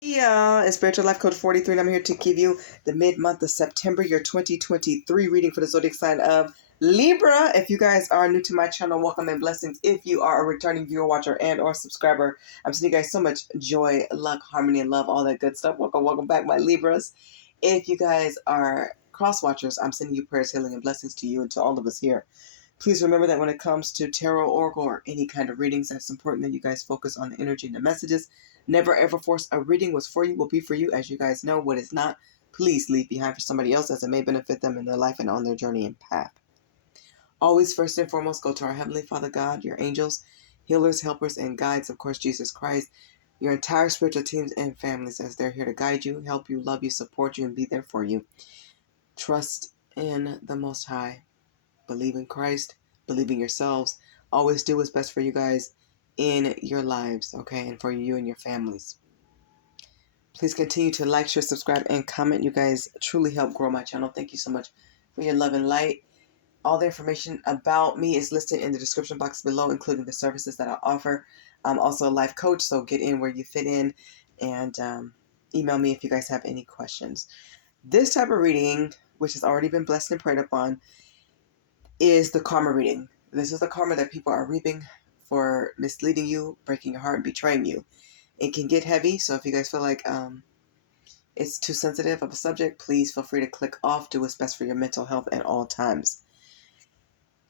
Yeah, it's Spiritual Life Code 43, and I'm here to give you the mid-month of September, your 2023 reading for the zodiac sign of Libra. If you guys are new to my channel, welcome and blessings. If you are a returning viewer, watcher, and or subscriber, I'm sending you guys so much joy, luck, harmony, and love, all that good stuff. Welcome back, my Libras. If you guys are cross-watchers, I'm sending you prayers, healing, and blessings to you and to all of us here. Please remember that when it comes to tarot, oracle, or any kind of readings, that's important that you guys focus on the energy and the messages. Never ever force a reading. What's for you will be for you. As you guys know, what is not, please leave behind for somebody else as it may benefit them in their life and on their journey and path. Always, first and foremost, go to our Heavenly Father God, your angels, healers, helpers, and guides, of course, Jesus Christ, your entire spiritual teams and families, as they're here to guide you, help you, love you, support you, and be there for you. Trust in the Most High. Believe in Christ, believe in yourselves. Always do what's best for you guys in your lives, okay, and for you and your families. Please continue to like, share, subscribe, and comment. You guys truly help grow my channel. Thank you so much for your love and light. All the information about me is listed in the description box below, including the services that I offer. I'm also a life coach, so get in where you fit in, and email me if you guys have any questions. This type of reading, which has already been blessed and prayed upon, is the karma reading. This is the karma that people are reaping for misleading you, breaking your heart, and betraying you. It can get heavy, so if you guys feel like it's too sensitive of a subject, please feel free to click off. Do what's best for your mental health at all times.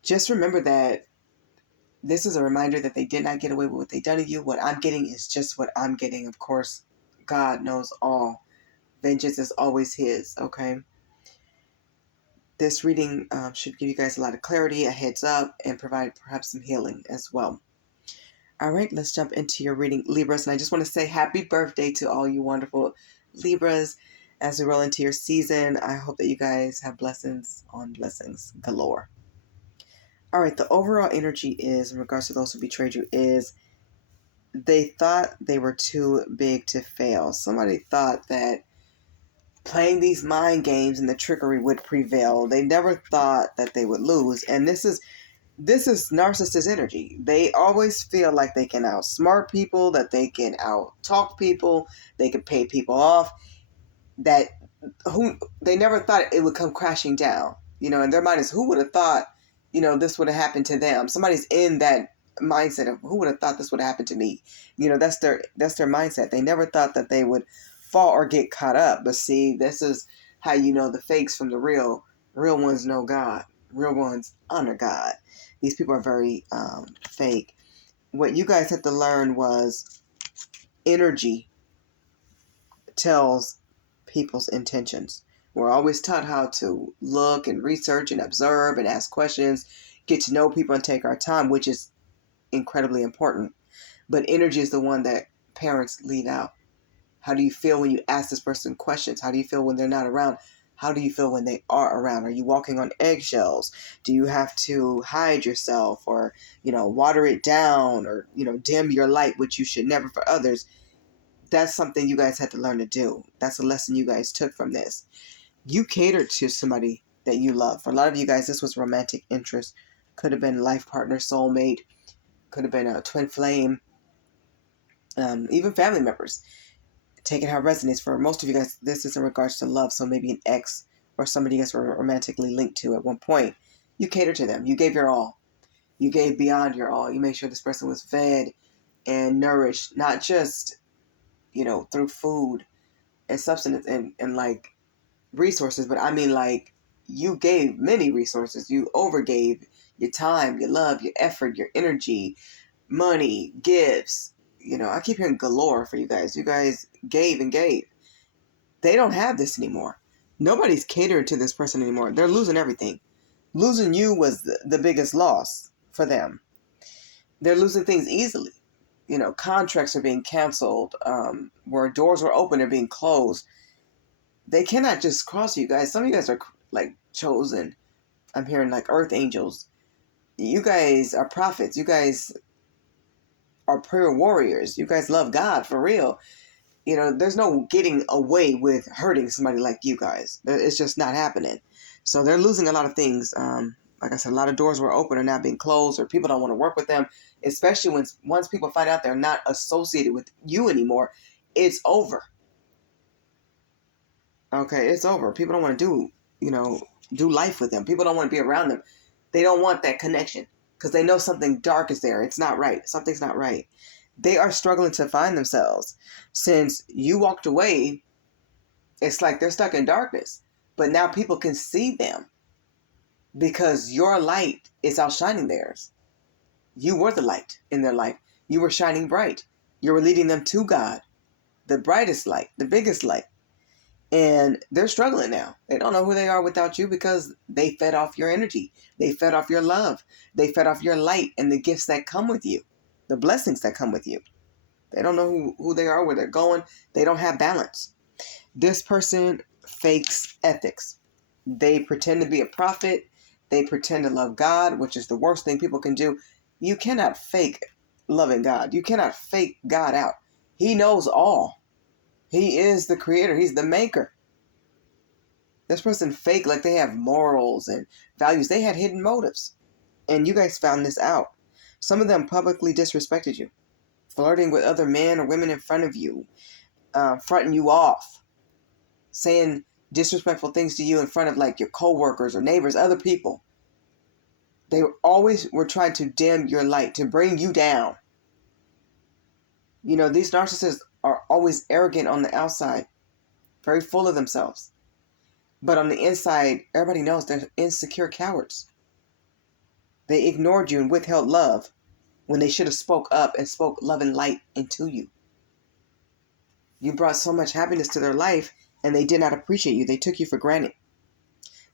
Just remember that this is a reminder that they did not get away with what they done to you. What I'm getting is just what I'm getting. Of course, God knows all. Vengeance is always His, okay? This reading should give you guys a lot of clarity, a heads up, and provide perhaps some healing as well. All right, let's jump into your reading, Libras. And I just want to say happy birthday to all you wonderful Libras as we roll into your season. I hope that you guys have blessings on blessings galore. All right, the overall energy is, in regards to those who betrayed you, is they thought they were too big to fail. Somebody thought that playing these mind games and the trickery would prevail. They never thought that they would lose. And this is narcissist energy. They always feel like they can outsmart people, that they can out-talk people, they can pay people off, that they never thought it would come crashing down. In their mind is, who would have thought, this would have happened to them? Somebody's in that mindset of, who would have thought this would have happened to me? That's their mindset. They never thought that they would fall or get caught up. But see, this is how you know the fakes from the real. Real ones know God. Real ones honor God. These people are very fake. What you guys had to learn was energy tells people's intentions. We're always taught how to look and research and observe and ask questions, get to know people and take our time, which is incredibly important. But energy is the one that parents leave out. How do you feel when you ask this person questions? How do you feel when they're not around? How do you feel when they are around? Are you walking on eggshells? Do you have to hide yourself or, water it down or, dim your light, which you should never for others? That's something you guys had to learn to do. That's a lesson you guys took from this. You catered to somebody that you love. For a lot of you guys, this was romantic interest. Could have been life partner, soulmate. Could have been a twin flame. Even family members. Take it how it resonates. For most of you guys, this is in regards to love. So maybe an ex or somebody you guys were romantically linked to at one point. You catered to them. You gave your all. You gave beyond your all. You made sure this person was fed and nourished, not just, through food and substance and like resources, but I mean like you gave many resources. You overgave your time, your love, your effort, your energy, money, gifts. I keep hearing galore for you guys. You guys gave and gave. They don't have this anymore. Nobody's catering to this person anymore. They're losing everything. Losing you was the biggest loss for them. They're losing things easily. Contracts are being canceled. Where doors were open, they're being closed. They cannot just cross you guys. Some of you guys are like chosen. I'm hearing like earth angels. You guys are prophets. You guys are prayer warriors. You guys love God for real. There's no getting away with hurting somebody like you guys. It's just not happening. So they're losing a lot of things. Like I said, a lot of doors were open are now being closed, or people don't want to work with them, especially once people find out they're not associated with you anymore. It's over. Okay, it's over. People don't want to do life with them. People don't want to be around them. They don't want that connection because they know something dark is there. It's not right. Something's not right. They are struggling to find themselves. Since you walked away, it's like they're stuck in darkness. But now people can see them because your light is outshining theirs. You were the light in their life. You were shining bright. You were leading them to God, the brightest light, the biggest light. And they're struggling now. They don't know who they are without you because they fed off your energy. They fed off your love. They fed off your light and the gifts that come with you, the blessings that come with you. They don't know who they are, where they're going. They don't have balance. This person fakes ethics. They pretend to be a prophet. They pretend to love God, which is the worst thing people can do. You cannot fake loving God. You cannot fake God out. He knows all. He is the creator. He's the maker. This person fake like they have morals and values. They had hidden motives. And you guys found this out. Some of them publicly disrespected you, flirting with other men or women in front of you, fronting you off, saying disrespectful things to you in front of like your coworkers or neighbors, other people. They always were trying to dim your light, to bring you down. These narcissists are always arrogant on the outside, very full of themselves. But on the inside, everybody knows they're insecure cowards. They ignored you and withheld love when they should have spoke up and spoke love and light into you. You brought so much happiness to their life and they did not appreciate you. They took you for granted.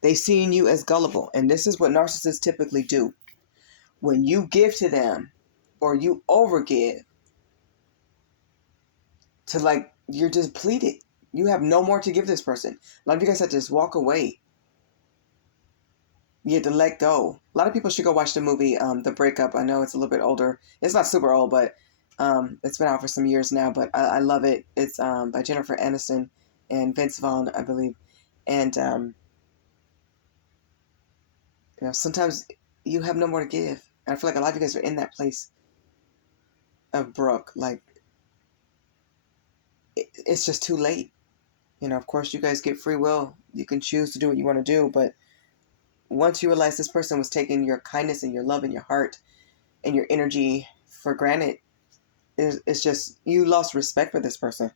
They seen you as gullible. And this is what narcissists typically do. When you give to them or you overgive, to like, you're just depleted. You have no more to give this person. A lot of you guys have to just walk away. You have to let go. A lot of people should go watch the movie, The Breakup. I know it's a little bit older. It's not super old, but it's been out for some years now. But I love it. It's by Jennifer Aniston and Vince Vaughn, I believe. And sometimes you have no more to give. And I feel like a lot of you guys are in that place of Brooke. Like, it's just too late. Of course, you guys get free will. You can choose to do what you want to do. But once you realize this person was taking your kindness and your love and your heart and your energy for granted, it's just, you lost respect for this person.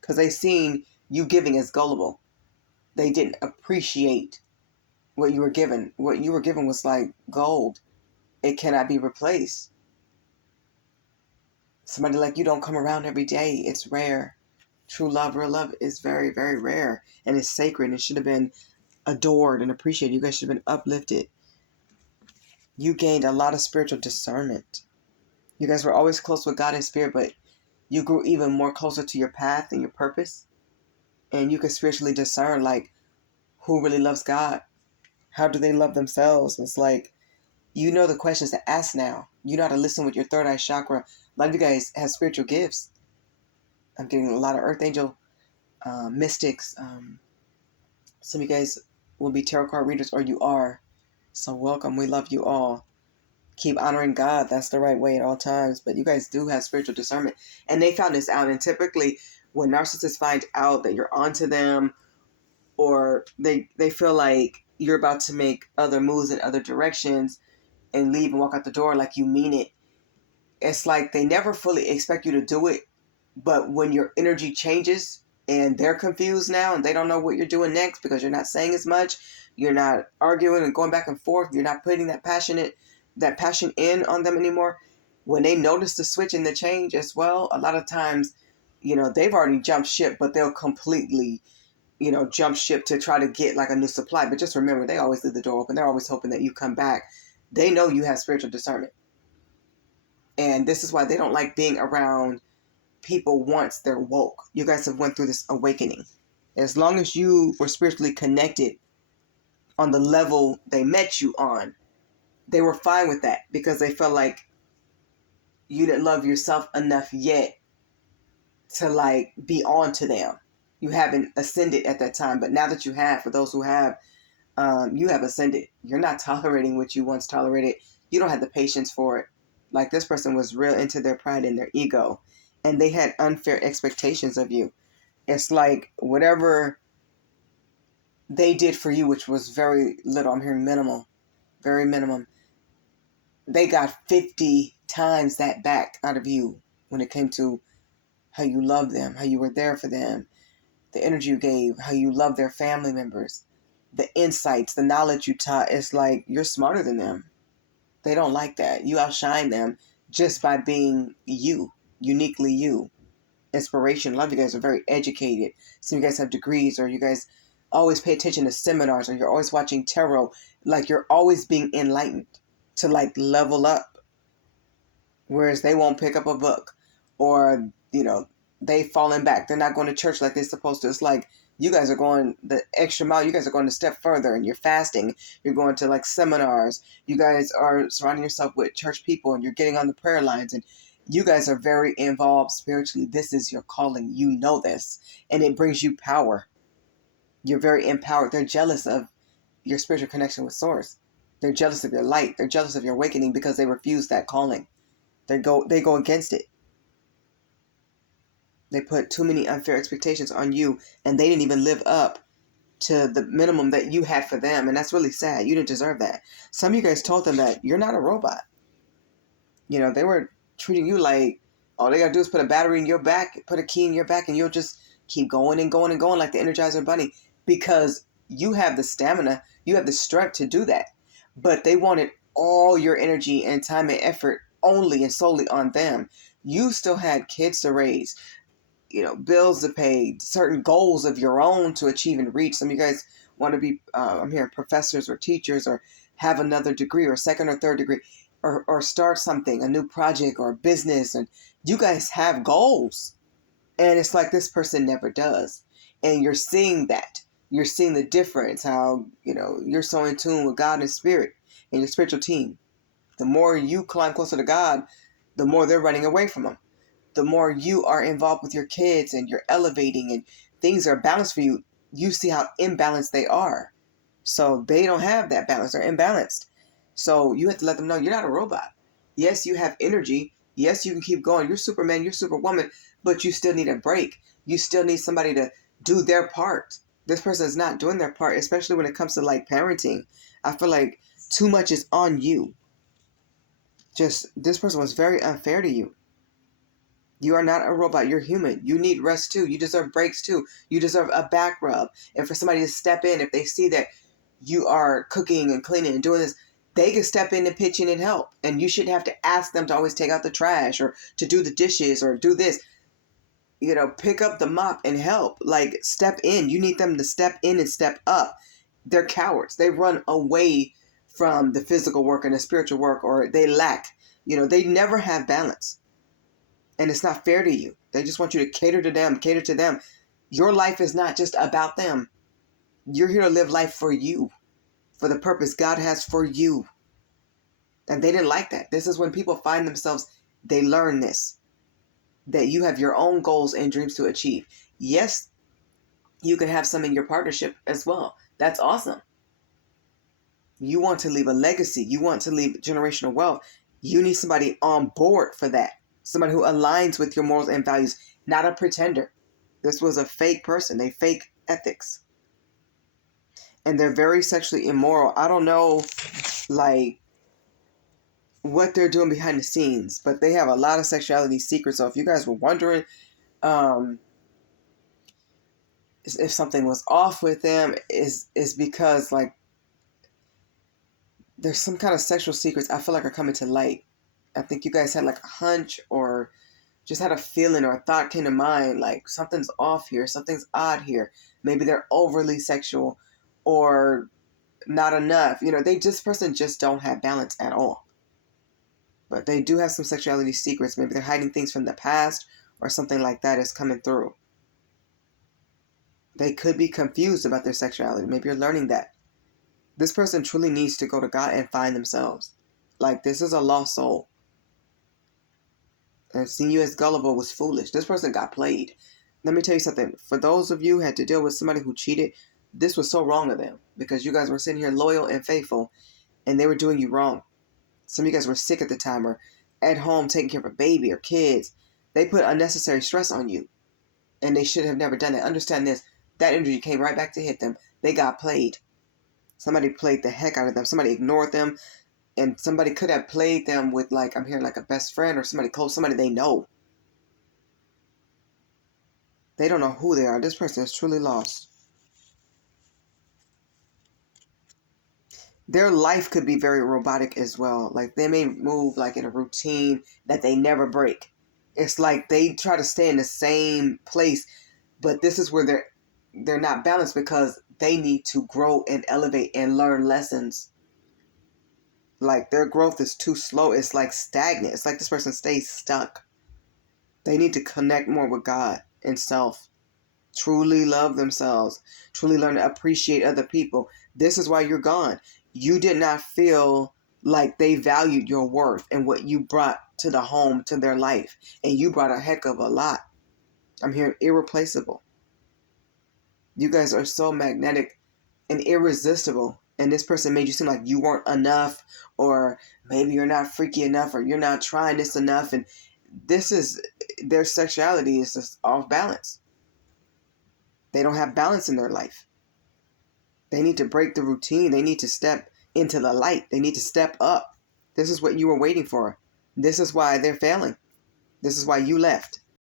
Because they seen you giving as gullible. They didn't appreciate what you were given. What you were given was like gold. It cannot be replaced. Somebody like you don't come around every day. It's rare. True love, real love is very, very rare. And it's sacred. It should have been adored and appreciated. You guys should have been uplifted. You gained a lot of spiritual discernment. You guys were always close with God and spirit, but you grew even more closer to your path and your purpose. And you could spiritually discern like who really loves God. How do they love themselves? It's like, the questions to ask now. You know how to listen with your third eye chakra. A lot of you guys have spiritual gifts. I'm getting a lot of earth angel mystics. Some of you guys will be tarot card readers, or you are. So welcome. We love you all. Keep honoring God. That's the right way at all times. But you guys do have spiritual discernment. And they found this out. And typically when narcissists find out that you're onto them, or they feel like you're about to make other moves in other directions and leave and walk out the door like you mean it, it's like they never fully expect you to do it. But when your energy changes and they're confused now and they don't know what you're doing next because you're not saying as much, you're not arguing and going back and forth, you're not putting that passion in on them anymore. When they notice the switch and the change as well, a lot of times, they've already jumped ship, but they'll completely, jump ship to try to get like a new supply. But just remember, they always leave the door open. They're always hoping that you come back. They know you have spiritual discernment. And this is why they don't like being around people once they're woke. You guys have went through this awakening. As long as you were spiritually connected on the level they met you on, they were fine with that because they felt like you didn't love yourself enough yet to like be on to them. You haven't ascended at that time, but now that you have, for those who have, you have ascended. You're not tolerating what you once tolerated. You don't have the patience for it. Like this person was real into their pride and their ego, and they had unfair expectations of you. It's like whatever they did for you, which was very little. I'm hearing minimal, very minimum. They got 50 times that back out of you when it came to how you loved them, how you were there for them, the energy you gave, how you love their family members, the insights, the knowledge you taught. It's like you're smarter than them. They don't like that. You outshine them just by being you, uniquely you. Inspiration. A lot of you guys are very educated. Some of you guys have degrees, or you guys always pay attention to seminars, or you're always watching tarot. Like you're always being enlightened to like level up. Whereas they won't pick up a book, or, they've fallen back. They're not going to church like they're supposed to. It's like you guys are going the extra mile. You guys are going a step further, and you're fasting. You're going to like seminars. You guys are surrounding yourself with church people, and you're getting on the prayer lines, and you guys are very involved spiritually. This is your calling. You know this, and it brings you power. You're very empowered. They're jealous of your spiritual connection with Source. They're jealous of your light. They're jealous of your awakening because they refuse that calling. They go against it. They put too many unfair expectations on you, and they didn't even live up to the minimum that you had for them. And that's really sad. You didn't deserve that. Some of you guys told them that you're not a robot. They were treating you like all they got to do is put a battery in your back, put a key in your back, and you'll just keep going and going and going like the Energizer Bunny, because you have the stamina, you have the strength to do that. But they wanted all your energy and time and effort only and solely on them. You still had kids to raise, bills to pay, certain goals of your own to achieve and reach. Some of you guys want to be, I'm hearing professors or teachers, or have another degree or second or third degree, or start something, a new project or a business. And you guys have goals. And it's like this person never does. And you're seeing that. You're seeing the difference, how, you're so in tune with God and spirit and your spiritual team. The more you climb closer to God, the more they're running away from Him. The more you are involved with your kids and you're elevating and things are balanced for you, you see how imbalanced they are. So they don't have that balance. They're imbalanced. So you have to let them know you're not a robot. Yes, you have energy. Yes, you can keep going. You're Superman, you're Superwoman, but you still need a break. You still need somebody to do their part. This person is not doing their part, especially when it comes to like parenting. I feel like too much is on you. Just this person was very unfair to you. You are not a robot. You're human. You need rest too. You deserve breaks too. You deserve a back rub. And for somebody to step in, if they see that you are cooking and cleaning and doing this, they can step in and pitch in and help. And you shouldn't have to ask them to always take out the trash or to do the dishes or do this. Pick up the mop and help. Like, step in. You need them to step in and step up. They're cowards. They run away from the physical work and the spiritual work, or they lack. They never have balance. And it's not fair to you. They just want you to cater to them. Your life is not just about them. You're here to live life for you, for the purpose God has for you. And they didn't like that. This is when people find themselves, they learn this, that you have your own goals and dreams to achieve. Yes, you can have some in your partnership as well. That's awesome. You want to leave a legacy. You want to leave generational wealth. You need somebody on board for that. Somebody who aligns with your morals and values, not a pretender. This was a fake person. They fake ethics. And they're very sexually immoral. I don't know, what they're doing behind the scenes, but they have a lot of sexuality secrets. So if you guys were wondering if something was off with them, is because, there's some kind of sexual secrets I feel like are coming to light. I think you guys had a hunch, or just had a feeling or a thought came to mind, like something's off here, something's odd here. Maybe they're overly sexual or not enough. This person just don't have balance at all. But they do have some sexuality secrets. Maybe they're hiding things from the past or something like that is coming through. They could be confused about their sexuality. Maybe you're learning that. This person truly needs to go to God and find themselves. This is a lost soul. And seeing you as gullible was foolish. This person got played. Let me tell you something. For those of you who had to deal with somebody who cheated, this was so wrong of them, because you guys were sitting here loyal and faithful, and they were doing you wrong. Some of you guys were sick at the time, or at home taking care of a baby or kids. They put unnecessary stress on you, and they should have never done that. Understand this. That energy came right back to hit them. they got played. Somebody played the heck out of them. Somebody ignored them. And somebody could have played them with, like, I'm hearing like a best friend or somebody close, somebody they know. They don't know who they are. This person is truly lost. Their life could be very robotic as well. Like, they may move like in a routine that they never break. It's like they try to stay in the same place, but this is where they're not balanced because they need to grow and elevate and learn lessons. Like, their growth is too slow. It's like stagnant. It's like this person stays stuck. They need to connect more with God and self. Truly love themselves. Truly learn to appreciate other people. This is why you're gone. You did not feel like they valued your worth and what you brought to the home, to their life. And you brought a heck of a lot. I'm hearing irreplaceable. You guys are so magnetic and irresistible. And this person made you seem like you weren't enough, or maybe you're not freaky enough, or you're not trying this enough. And this is, their sexuality is just off balance. They don't have balance in their life. They need to break the routine. They need to step into the light. They need to step up. This is what you were waiting for. This is why they're failing. This is why you left.